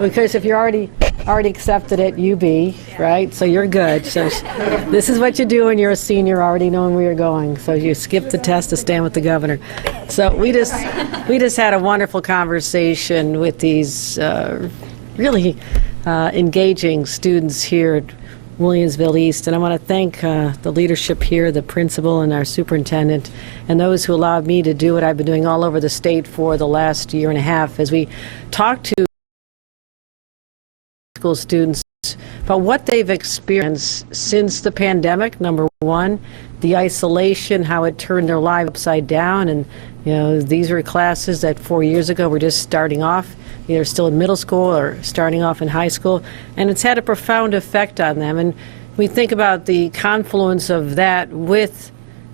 because if you're already accepted at UB, right? So you're good. So this is what you do when you're a senior, already knowing where you're going. So you skip the test to stand with the governor. So we just had a wonderful conversation with these really engaging students here at Williamsville East, and I want to thank the leadership here, the principal and our superintendent, and those who allowed me to do what I've been doing all over the state for the last year and a half as we talk to school students about what they've experienced since the pandemic, number one, the isolation, how it turned their lives upside down. And you know, these were classes that 4 years ago were just starting off, either still in middle school or starting off in high school, and it's had a profound effect on them. And we think about the confluence of that with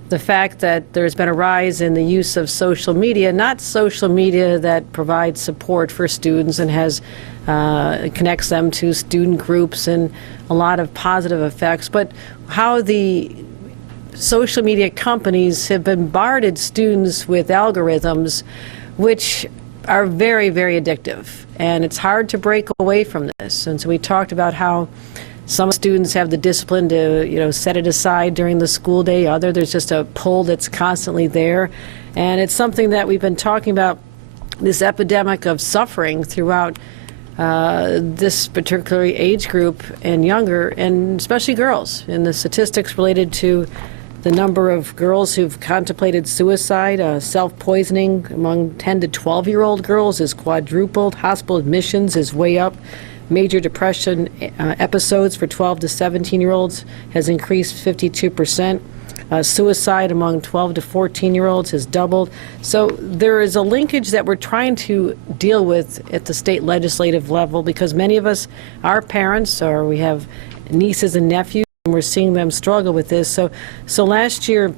the fact that there's been a rise in the use of social media, not social media that provides support for students and has connects them to student groups and a lot of positive effects, but how the social media companies have bombarded students with algorithms which are very, very addictive, and it's hard to break away from this. And so we talked about how some students have the discipline to, you know, set it aside during the school day. There's just a pull that's constantly there, and it's something that we've been talking about, this epidemic of suffering throughout this particular age group and younger, and especially girls. And the statistics related to the number of girls who've contemplated suicide, self-poisoning among 10 to 12-year-old girls is quadrupled. Hospital admissions is way up. Major depression episodes for 12 to 17-year-olds has increased 52%. Suicide among 12 to 14-year-olds has doubled. So there is a linkage that we're trying to deal with at the state legislative level, because many of us are parents, or we have nieces and nephews, and we're seeing them struggle with this. So last year,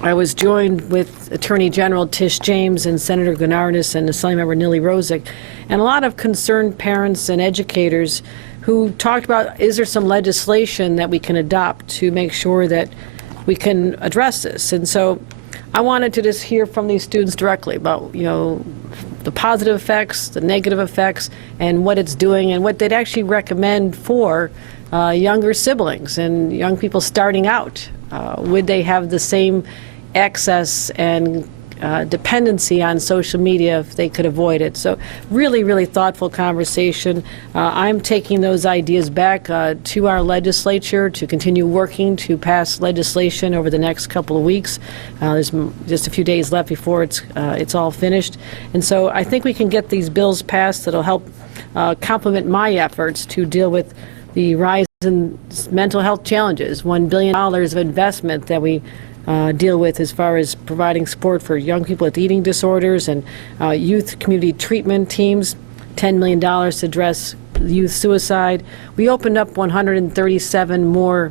I was joined with Attorney General Tish James and Senator Gunardis and Assemblymember Nili Rozic, and a lot of concerned parents and educators who talked about, is there some legislation that we can adopt to make sure that we can address this? And so I wanted to just hear from these students directly about, you know, the positive effects, the negative effects, and what it's doing, and what they'd actually recommend for younger siblings and young people starting out. Would they have the same access and dependency on social media if they could avoid it? So really, really thoughtful conversation. I'm taking those ideas back to our legislature to continue working to pass legislation over the next couple of weeks. There's just a few days left before it's all finished. And so I think we can get these bills passed that'll help complement my efforts to deal with the rise in mental health challenges. $1 billion of investment that we deal with as far as providing support for young people with eating disorders and youth community treatment teams, $10 million to address youth suicide. We opened up 137 more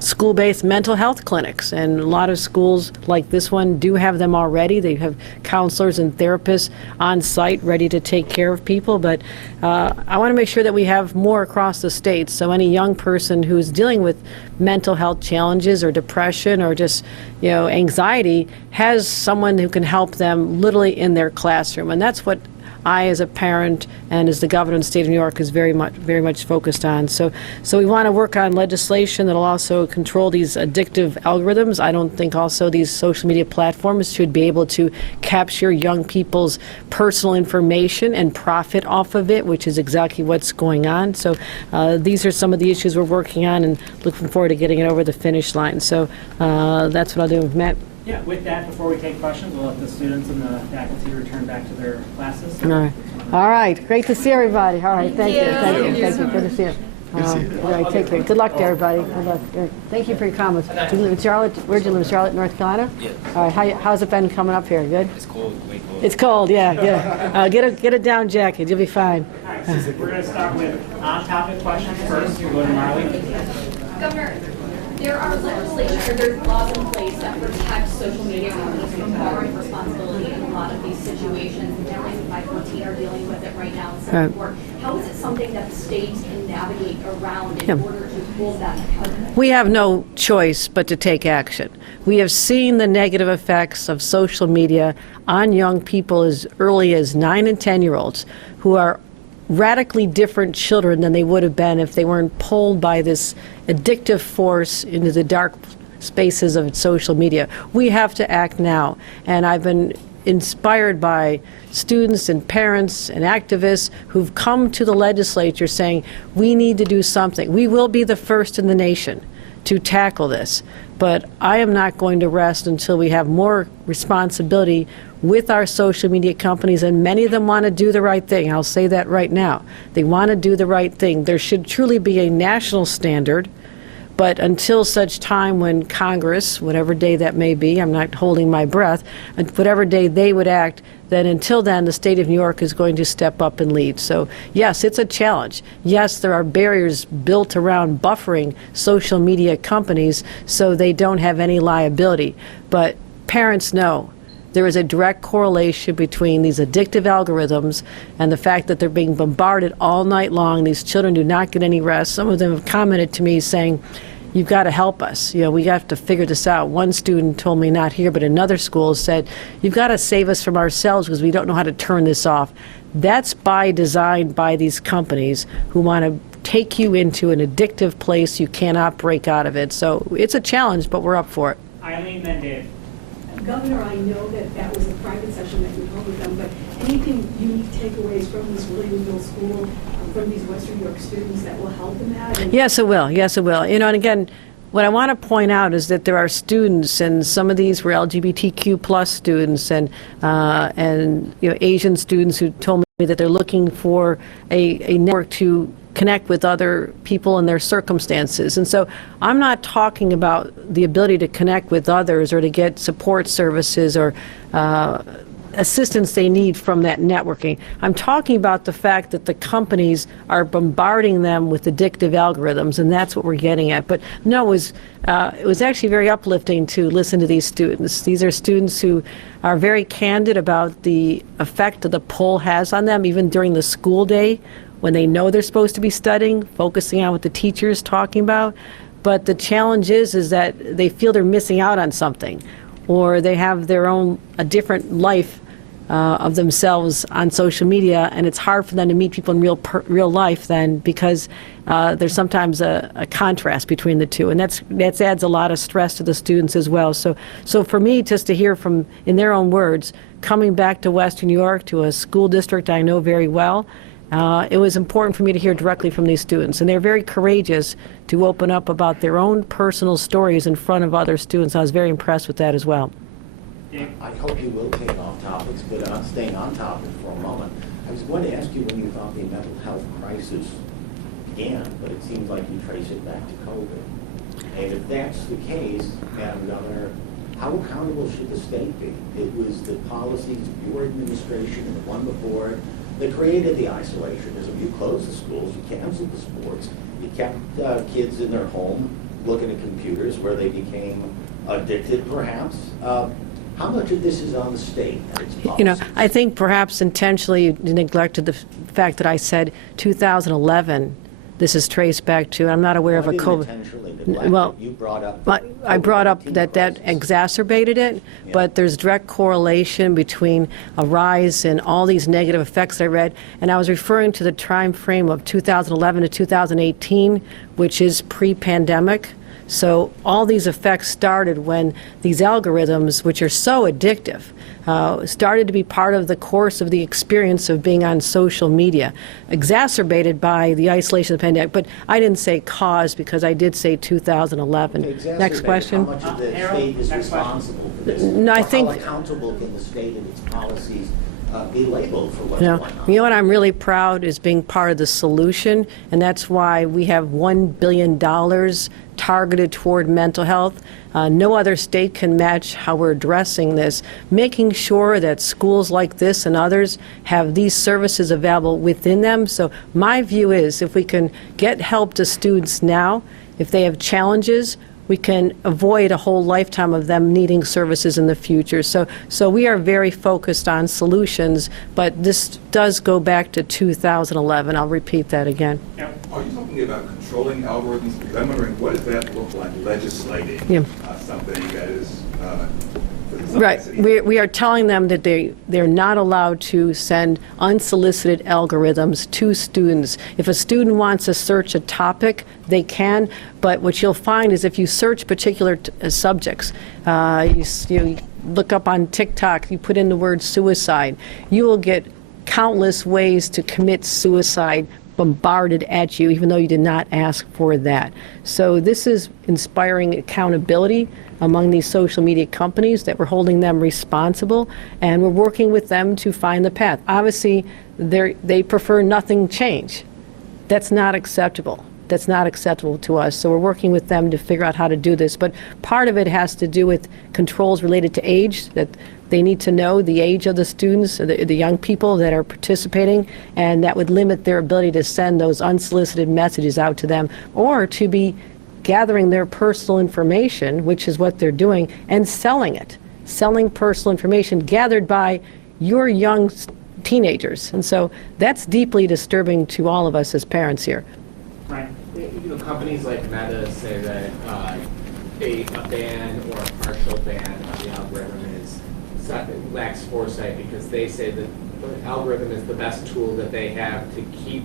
school-based mental health clinics, and a lot of schools like this one do have them already. They have counselors and therapists on site ready to take care of people, but I want to make sure that we have more across the state, so any young person who's dealing with mental health challenges or depression or just, you know, anxiety has someone who can help them literally in their classroom. And that's what I, as a parent and as the governor of the state of New York, is very much focused on. So we want to work on legislation that will also control these addictive algorithms. I don't think also these social media platforms should be able to capture young people's personal information and profit off of it, which is exactly what's going on. So these are some of the issues we're working on, and looking forward to getting it over the finish line. So that's what I'll do. Matt? Yeah, with that, before we take questions, we'll let the students and the faculty return back to their classes. All right. Great to see everybody. All right. Thank you. Good to see you. All right. Take care. Good luck to everybody. Good luck. Thank you for your comments. Do you live in Charlotte? Where'd you live? Charlotte, North Carolina? Yeah. All right. How's it been coming up here? Good? It's cold, way cold. It's cold, yeah. Get a down jacket. You'll be fine. All right, so we're going to start with on-topic questions first. We'll go to Marley. Governor, there's laws in place that protect social media companies from borrowing responsibility in a lot of these situations. And families with 514 are dealing with it right now in some court. How is it something that the states can navigate around in order to hold that accountable? We have no choice but to take action. We have seen the negative effects of social media on young people as early as 9 and 10-year-olds who are radically different children than they would have been if they weren't pulled by this addictive force into the dark spaces of social media. We have to act now. And I've been inspired by students and parents and activists who've come to the legislature saying, we need to do something. We will be the first in the nation to tackle this. But I am not going to rest until we have more responsibility with our social media companies, and many of them want to do the right thing. I'll say that right now. They want to do the right thing. There should truly be a national standard, but until such time when Congress, whatever day that may be, I'm not holding my breath, and whatever day they would act, then until then, the state of New York is going to step up and lead. So yes, it's a challenge. Yes, there are barriers built around buffering social media companies so they don't have any liability. But parents know there is a direct correlation between these addictive algorithms and the fact that they're being bombarded all night long. These children do not get any rest. Some of them have commented to me saying, you've got to help us. You know, we have to figure this out. One student told me, not here, but another school said, you've got to save us from ourselves because we don't know how to turn this off. That's by design by these companies who want to take you into an addictive place you cannot break out of it. So it's a challenge, but we're up for it. Eileen, then Dave. Governor, I know that that was a private session that you held with them, but anything unique takeaways from this Williamsville school, from these Western New York students that will help in that? And yes, it will. Yes, it will. You know, and again, what I want to point out is that there are students, and some of these were LGBTQ plus students, and you know, Asian students who told me that they're looking for a network to connect with other people in their circumstances. And so I'm not talking about the ability to connect with others or to get support services or assistance they need from that networking. I'm talking about the fact that the companies are bombarding them with addictive algorithms, and that's what we're getting at. But no, it was actually very uplifting to listen to these students. These are students who are very candid about the effect that the pull has on them, even during the school day, when they know they're supposed to be studying, focusing on what the teacher's talking about. But the challenge is that they feel they're missing out on something, or they have a different life of themselves on social media, and it's hard for them to meet people in real life then, because there's sometimes a contrast between the two, and that adds a lot of stress to the students as well. So for me, just to hear from, in their own words, coming back to Western New York, to a school district I know very well, it was important for me to hear directly from these students, and they're very courageous to open up about their own personal stories in front of other students. I was very impressed with that as well. I hope you will take off topics, but staying on topic for a moment. I was going to ask you when you thought the mental health crisis began, but it seems like you trace it back to COVID. And if that's the case, Madam Governor, how accountable should the state be? It was the policies of your administration and the one before it that created the isolation. As if you closed the schools, you canceled the sports, you kept kids in their home looking at computers where they became addicted, perhaps. How much of this is on the state and its policies? You know, I think perhaps intentionally you neglected the fact that I said 2011. This is traced back to. I'm not aware of a COVID. Well, you brought up. I brought up that exacerbated it, Yeah. but there's direct correlation between a rise in all these negative effects I read, and I was referring to the time frame of 2011 to 2018, which is pre-pandemic. So all these effects started when these algorithms, which are so addictive, started to be part of the course of the experience of being on social media, exacerbated by the isolation of the pandemic. But I didn't say cause, because I did say 2011. Next question. How much of the state is responsible for this? No, I think. How accountable can the state and its policies be labeled for what's No. going on? You know what I'm really proud is being part of the solution, and that's why we have $1 billion targeted toward mental health. No other state can match how we're addressing this, making sure that schools like this and others have these services available within them. So my view is, if we can get help to students now, if they have challenges, we can avoid a whole lifetime of them needing services in the future. So we are very focused on solutions, but this does go back to 2011. I'll repeat that again. Yep. Are you talking about controlling algorithms? Because I'm wondering, what does that look like legislating Yeah. something that is for the Right. We are telling them that they're not allowed to send unsolicited algorithms to students. If a student wants to search a topic, they can, but what you'll find is if you search particular subjects, you look up on TikTok, you put in the word suicide, you will get countless ways to commit suicide bombarded at you, even though you did not ask for that. So this is inspiring accountability among these social media companies, that we're holding them responsible, and we're working with them to find the path. Obviously, they prefer nothing change. That's not acceptable. That's not acceptable to us. So we're working with them to figure out how to do this. But part of it has to do with controls related to age, that they need to know the age of the students, the young people that are participating, and that would limit their ability to send those unsolicited messages out to them, or to be gathering their personal information, which is what they're doing, and selling it. Selling personal information gathered by your young teenagers. And so that's deeply disturbing to all of us as parents here. Right. Companies like Meta say that a ban or a partial ban of the algorithm lacks foresight, because they say that the algorithm is the best tool that they have to keep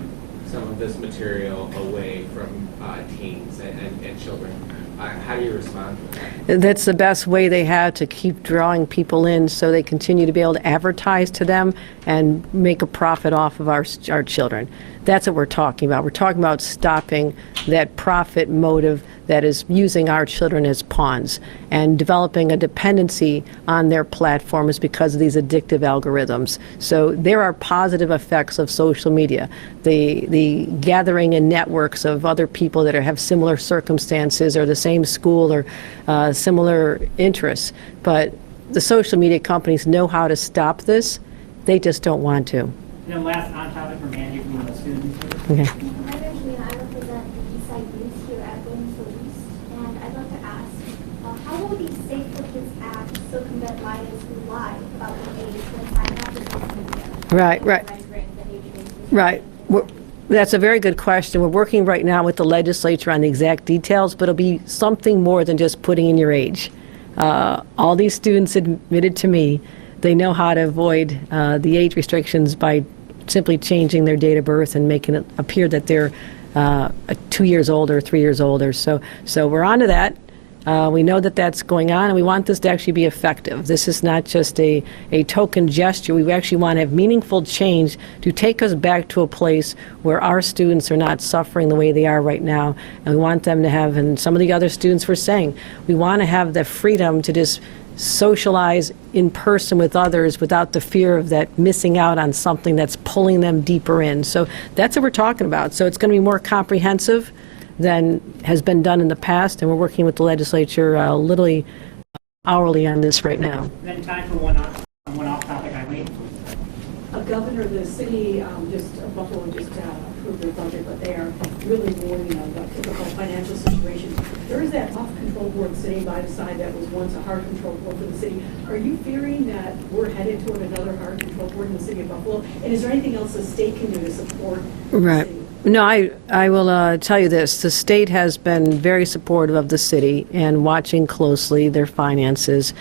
some of this material away from teens and children. How do you respond to that? That's the best way they have to keep drawing people in, so they continue to be able to advertise to them and make a profit off of our children. That's what we're talking about. We're talking about stopping that profit motive that is using our children as pawns and developing a dependency on their platforms because of these addictive algorithms. So there are positive effects of social media. The gathering in networks of other people that have similar circumstances or the same school or similar interests. But the social media companies know how to stop this. They just don't want to. And then last on topic for Mandy from the students. Okay. My name is Lena. I represent the Eastside Youth here at Williamsville East, and I'd like to ask, how will the Safe for Kids Act still combat liars who lie about their age when signing up for social media? Right. That's a very good question. We're working right now with the legislature on the exact details, but it'll be something more than just putting in your age. All these students admitted to me they know how to avoid the age restrictions by simply changing their date of birth and making it appear that they're 2 years old or 3 years older. So we're on to that. We know that that's going on, and we want this to actually be effective. This is not just a token gesture. We actually want to have meaningful change to take us back to a place where our students are not suffering the way they are right now. And we want them to have, and some of the other students were saying, we want to have the freedom to just socialize in person with others without the fear of that missing out on something that's pulling them deeper in. So that's what we're talking about. So it's going to be more comprehensive than has been done in the past, and we're working with the legislature literally hourly on this right now. And then time for one off topic, Eileen. Governor, the city, Buffalo just approved their budget, but they are really warning of a typical financial situation. There is that off control board sitting by the side that was once a hard control board for the city. Are you fearing that we're headed toward another hard control board in the city of Buffalo? And is there anything else the state can do to support the city? No, I will tell you this. The state has been very supportive of the city and watching closely their finances.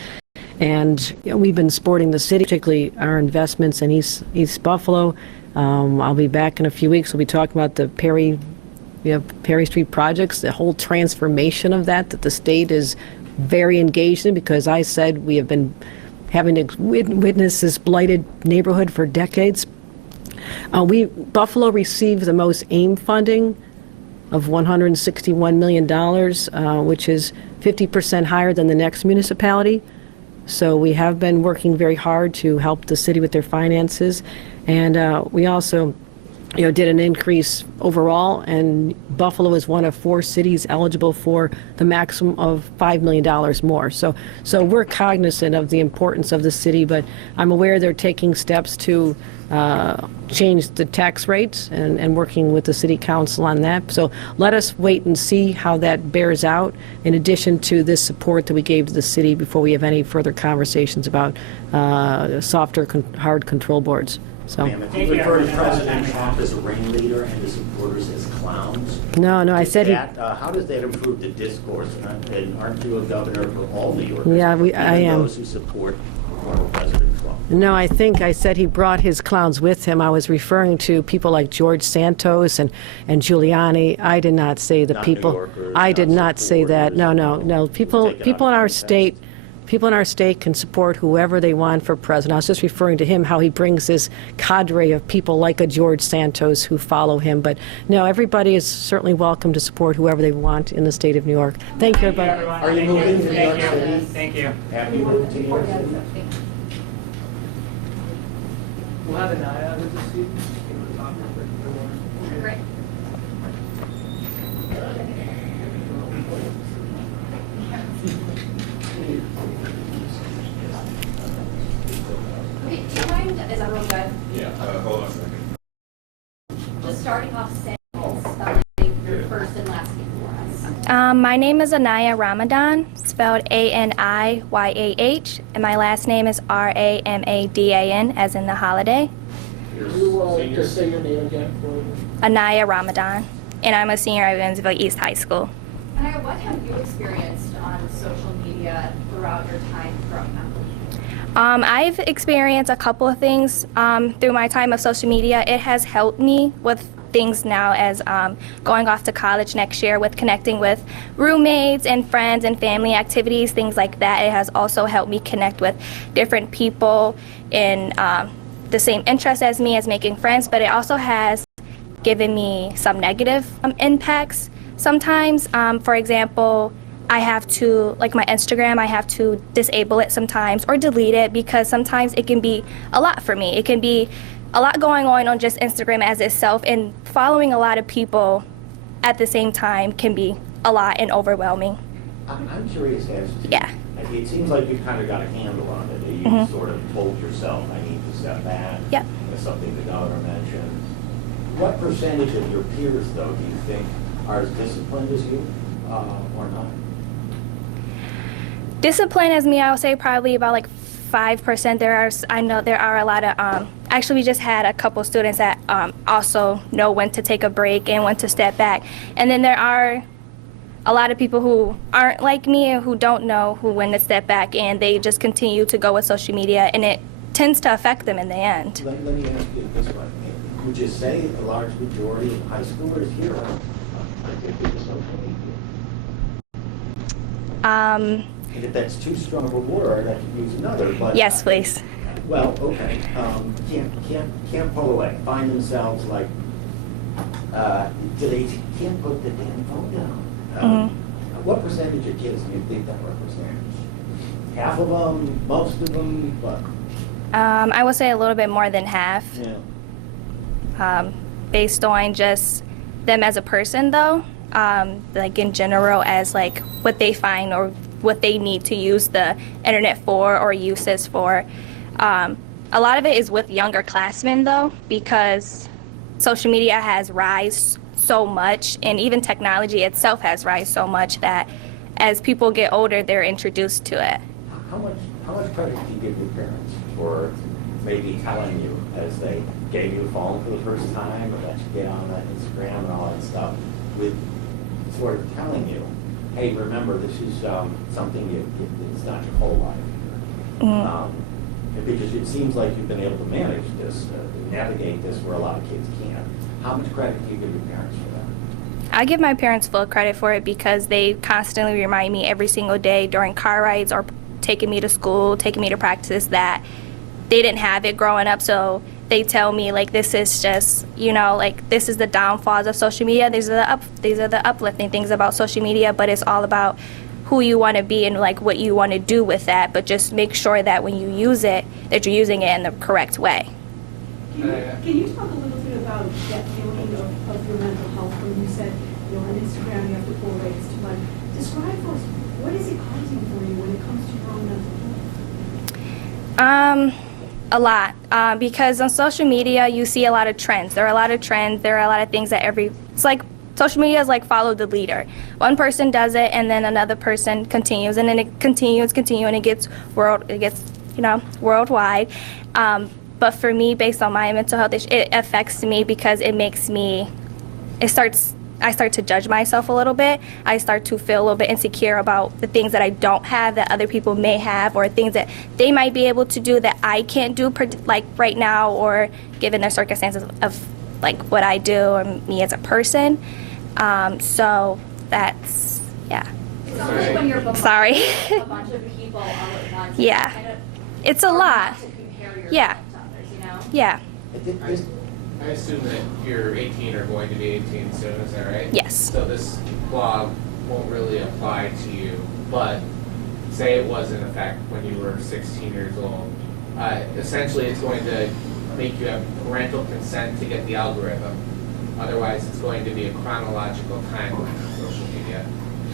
And we've been supporting the city, particularly our investments in East Buffalo. I'll be back in a few weeks. We'll be talking about the Perry Street projects, the whole transformation of that the state is very engaged in, because I said we have been having to witness this blighted neighborhood for decades. Buffalo received the most AIM funding of $161 million, which is 50% higher than the next municipality. So we have been working very hard to help the city with their finances. And we also did an increase overall, and Buffalo is one of 4 cities eligible for the maximum of $5 million more. So we're cognizant of the importance of the city, but I'm aware they're taking steps to change the tax rates and working with the city council on that. So let us wait and see how that bears out, in addition to this support that we gave to the city before we have any further conversations about softer hard control boards. So, Ma'am, if you refer to President Trump as a ringleader and his supporters as clowns, no, I said he. how does that improve the discourse? And aren't you a governor for all New Yorkers? Yeah, I am. Those who support former President Trump. No, I think I said he brought his clowns with him. I was referring to people like George Santos and Giuliani. I did not say the Not New people. Yorkers, I did not not say that. No, supporters. no, no. People Take it out in of our context. state. People in our state can support whoever they want for president. I was just referring to him, how he brings this cadre of people like a George Santos who follow him. But no, everybody is certainly welcome to support whoever they want in the state of New York. Thank you, everybody. Everyone. Are you Thank moving to New York Thank you. City? Thank you. Have you moved to New York City? We'll have Anaya with the students. Give her a talk real quick if they want. Great. Okay, do you mind, is everyone good? Yeah, hold on a second. Just starting off saying, spelling your first and last name for us. My name is Anaya Ramadan, spelled Aniyah, and my last name is Ramadan, as in the holiday. You just say your name again for Anaya Ramadan, and I'm a senior at Williamsville East High School. Anaya, what have you experienced on social media throughout your time growing up? I've experienced a couple of things through my time of social media. It has helped me with things now as going off to college next year, with connecting with roommates and friends and family activities, things like that. It has also helped me connect with different people in the same interests as me, as making friends, but it also has given me some negative impacts sometimes. For example, I have to, like my Instagram, I have to disable it sometimes or delete it because sometimes it can be a lot for me. It can be a lot going on just Instagram as itself, and following a lot of people at the same time can be a lot and overwhelming. I'm curious as to. Yeah. It seems like you've kind of got a handle on it. You sort of told yourself, I need to step back. Yep. That's something the governor mentioned. What percentage of your peers, though, do you think are as disciplined as you or not? Discipline as me, I would say probably about like 5%. I know there are a lot of, actually we just had a couple students that also know when to take a break and when to step back. And then there are a lot of people who aren't like me and who don't know when to step back, and they just continue to go with social media, and it tends to affect them in the end. Let me ask you this way. Would you say a large majority of high schoolers here are addicted to social media? And if that's too strong of a word, I could use another. But Yes, please. Well, okay. Can't pull away. Find themselves like they can't put the damn phone down. What percentage of kids do you think that represents? Half of them, most of them, what? I would say a little bit more than half. Yeah. Based on just them as a person, though, like in general, as like what they find or what they need to use the internet for or uses for. A lot of it is with younger classmen, though, because social media has rise so much, and even technology itself has rise so much that as people get older, they're introduced to it. How much credit do you give your parents for maybe telling you as they gave you a phone for the first time, or let you get on that Instagram and all that stuff, with sort of telling you, hey, remember, this is something it's not your whole life. Because it seems like you've been able to manage this, navigate this where a lot of kids can't. How much credit do you give your parents for that? I give my parents full credit for it because they constantly remind me every single day during car rides or taking me to school, taking me to practice, that they didn't have it growing up. So they tell me, like, this is just, like, this is the downfalls of social media. These are the uplifting things about social media, but it's all about who you want to be and like what you want to do with that. But just make sure that when you use it, that you're using it in the correct way. Can you talk a little bit about that feeling of your mental health when you said, on Instagram you have to pull rates to like, describe for us, what is it causing for you when it comes to your own mental health? A lot, because on social media you see a lot of trends. There are a lot of trends. There are a lot of things that it's like social media is like follow the leader. One person does it, and then another person continues, and then it continues, and it gets worldwide. But for me, based on my mental health issue, it affects me because it makes me, I start to judge myself a little bit. I start to feel a little bit insecure about the things that I don't have that other people may have, or things that they might be able to do that I can't do like right now, or given the circumstances of like what I do or me as a person. So that's, yeah. It's almost when you're Sorry. a bunch of people all at once. Yeah. Kind of It's a lot. to compare yourself Yeah. to others, you know? Yeah. I assume that you're 18 or going to be 18 soon, is that right? Yes. So this law won't really apply to you, but say it was in effect when you were 16 years old. Essentially, it's going to make you have parental consent to get the algorithm. Otherwise, it's going to be a chronological timeline on social media.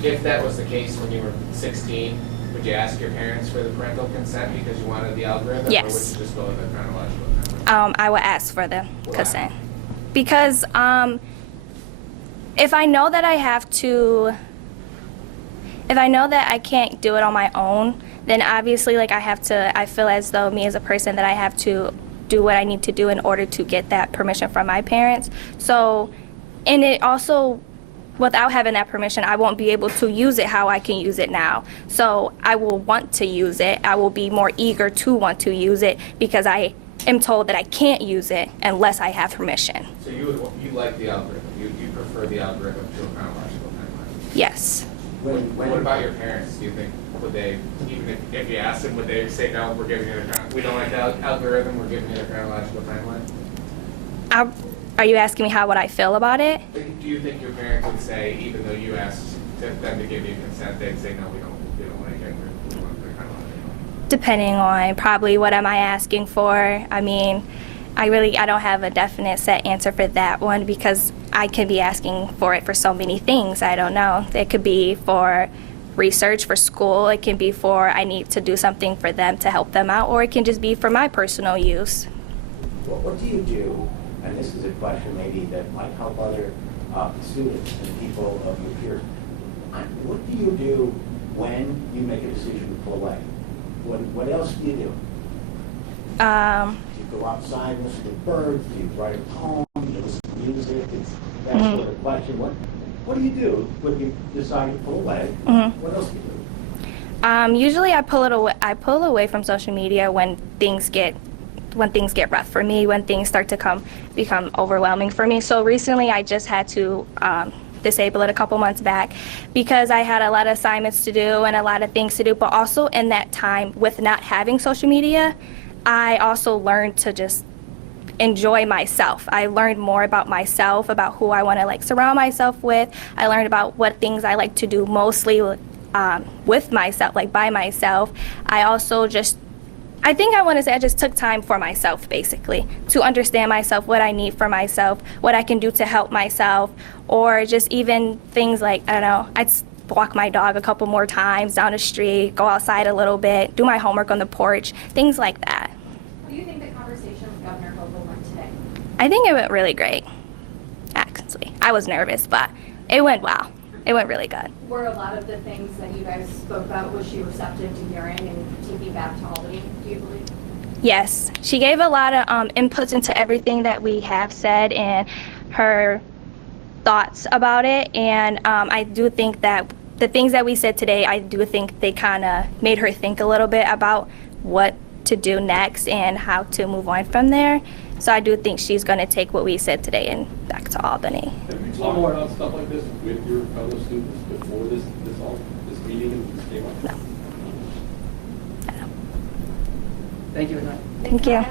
If that was the case when you were 16, would you ask your parents for the parental consent because you wanted the algorithm? Yes. Or would you just go with the chronological timeline? I would ask for the Why? consent. Because if I know that I can't do it on my own, then obviously like I feel as though me as a person that I have to do what I need to do in order to get that permission from my parents. So, and it also, without having that permission, I won't be able to use it how I can use it now. So I will want to use it. I will be more eager to want to use it because I am told that I can't use it unless I have permission. So you like the algorithm? You prefer the algorithm to a chronological timeline? Yes. What about your parents? Do you think, would they, even if you asked them, would they say, no, we're giving you we don't like the algorithm, we're giving you the chronological timeline? Are you asking me how would I feel about it? Do you think your parents would say, even though you asked them to give you consent, they'd say, no, we don't like it, we want the chronological? Depending on probably what am I asking for. I mean, I don't have a definite set answer for that one because I can be asking for it for so many things. I don't know. It could be for research for school. It can be for I need to do something for them to help them out, or it can just be for my personal use. Well, what do you do, and this is a question maybe that might help other students and people of your peers, what do you do when you make a decision to pull away? What else do you do? Do you go outside and listen to birds? Do you write a poem? Do you listen to music? It's that sort of question. What do you do when you decide to pull away? What else do you do? Usually I pull away from social media when things get rough for me, when things start to become overwhelming for me. So recently I just had to disable it a couple months back because I had a lot of assignments to do and a lot of things to do, but also in that time with not having social media, I also learned to just enjoy myself. I learned more about myself, about who I want to like surround myself with. I learned about what things I like to do mostly with myself, like by myself. I also I just took time for myself, basically, to understand myself, what I need for myself, what I can do to help myself, or just even things like, I don't know, I'd walk my dog a couple more times down the street, go outside a little bit, do my homework on the porch, things like that. What do you think the conversation with Governor Hochul went today? I think it went really great, actually. I was nervous, but it went well. It went really good. Were a lot of the things that you guys spoke about, was she receptive to hearing and taking back to Albany, do you believe? Yes, she gave a lot of inputs into everything that we have said and her thoughts about it, and I do think that the things that we said today, I do think they kind of made her think a little bit about what to do next and how to move on from there. So I do think she's going to take what we said today and back to Albany. Have you talked about stuff like this with your fellow students before this meeting and this came up? No. Thank you, Renee. Thank you.